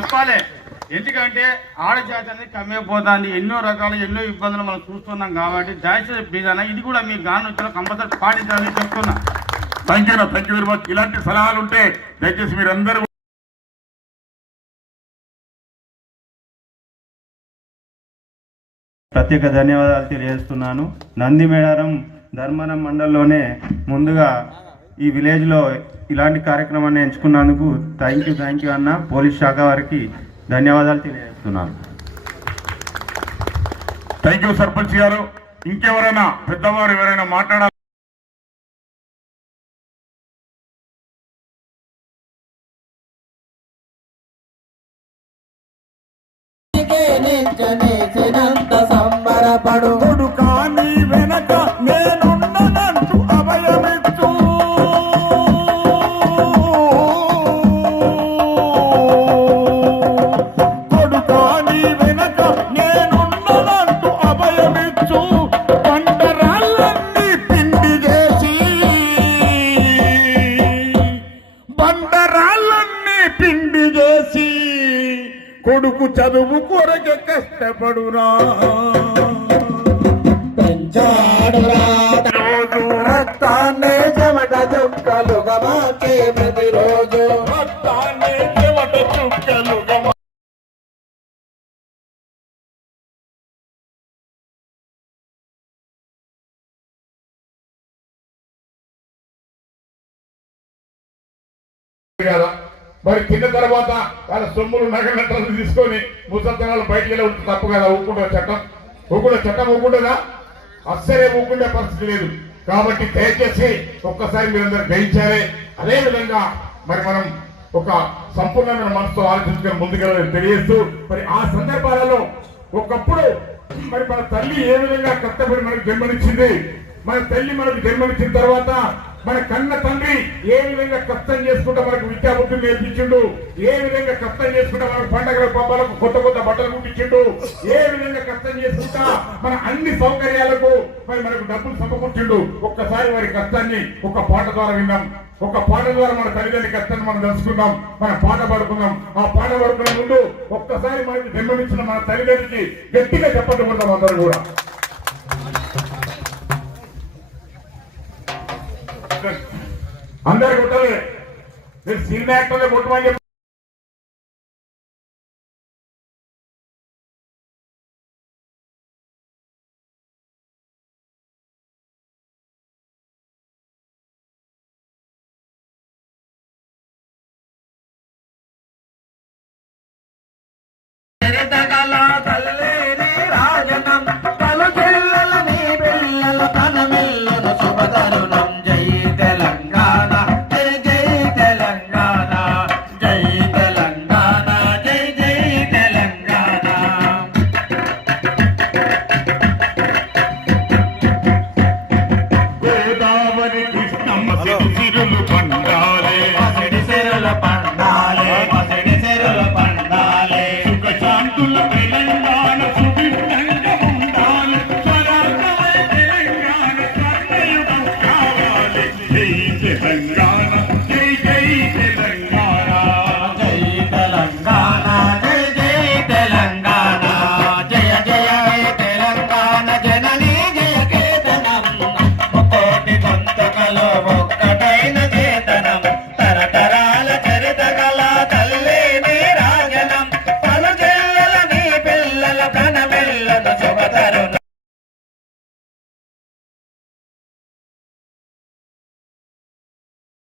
చెప్పాలి. ఎందుకంటే ఆడజాతి అనేది కమ్మైపోతుంది, ఎన్నో రకాల ఎన్నో ఇబ్బందులు మనం చూస్తున్నాం. కాబట్టి దయచేసి ప్లీజ్ ఇది కూడా మీ గానం కంపల్సరీ పాటించాలని చెప్తున్నా. Thank you very much. ఇలాంటి సలహాలు ఉంటే దయచేసి మీరందరూ ప్రత్యేక ధన్యవాదాలు తెలియజేస్తున్నాను. నంది మేడారం ధర్మనం మండలంలోనే ముందుగా ఈ విలేజ్లో ఇలాంటి కార్యక్రమాన్ని ఎంచుకున్నందుకు థ్యాంక్ యూ అన్న. పోలీస్ శాఖ వారికి ధన్యవాదాలు తెలియజేస్తున్నాను. థ్యాంక్ యూ సర్పంచ్ గారు. ఇంకెవరైనా పెద్దవారు ఎవరైనా మాట్లాడాలి? సంబరపడు కానీ వెనక నేనున్నదంటూ అభయమిచ్చు. కొడుకాని వెనక నేనున్నదంటూ అభయమిచ్చు. బండరాళ్ళన్నీ పిండి చేసి కొడుకు చదువు కొరకే కష్టపడురా. రోజు రక్తాన్నే చెమట చుక్కలుగా మాకే ప్రతిరోజు రక్తాన్నే చెమట చుక్కలుగా మరి తిన్న తర్వాత వాళ్ళ సొమ్ములు నగలు తీసుకొని ముసల్తనాలు బయటికి వెళ్ళి ఉంటుంది. తప్పు కదా? ఊకుంటుందా చట్టం? ఊకుంటుందా? అస్సలే ఊకుండే పరిస్థితి లేదు. కాబట్టి దయచేసి ఒక్కసారి మీరందరూ గ్రహించాలి. అదేవిధంగా మరి మనం ఒక సంపూర్ణమైన మనసుతో ఆలోచించుకొని ముందుకెళ్ళాలని తెలియజేస్తూ, మరి ఆ సందర్భాలలో ఒకప్పుడు మరి మన తల్లి ఏ విధంగా కష్టపడి మనకు జన్మనిచ్చింది, మన తల్లి మనకు జన్మనిచ్చిన తర్వాత మన కన్న తండ్రి ఏ విధంగా కష్టం చేసుకుంటా మనకు విద్యాబుద్ధులు నేర్పించిండు, ఏ విధంగా కష్టం చేసుకుంటా మనకు పండగల పబ్బాలకు కొత్త కొత్త బట్టలు కుట్టించిండు, ఏ విధంగా కష్టం చేసుకుంటా మన అన్ని సౌకర్యాలకు మరి మనకు డబ్బులు సమకూర్చిండు. ఒక్కసారి వారి కష్టాన్ని ఒక పాట ద్వారా విన్నాం. ఒక పాట ద్వారా మన తల్లిదండ్రుల కష్టాన్ని మనం తెలుసుకుందాం. మన పాట పడుకుందాం. ఆ పాట పడుకునే ముందు ఒక్కసారి మనకి జన్మనిచ్చిన మన తల్లిదండ్రులకి గట్టిగా చెప్పండి కొడతాం అందరూ కూడా. అందరు కొట్టాలి. మీరు సినిమా యాక్టర్లే కొట్టమని చెప్పి ఎరదగా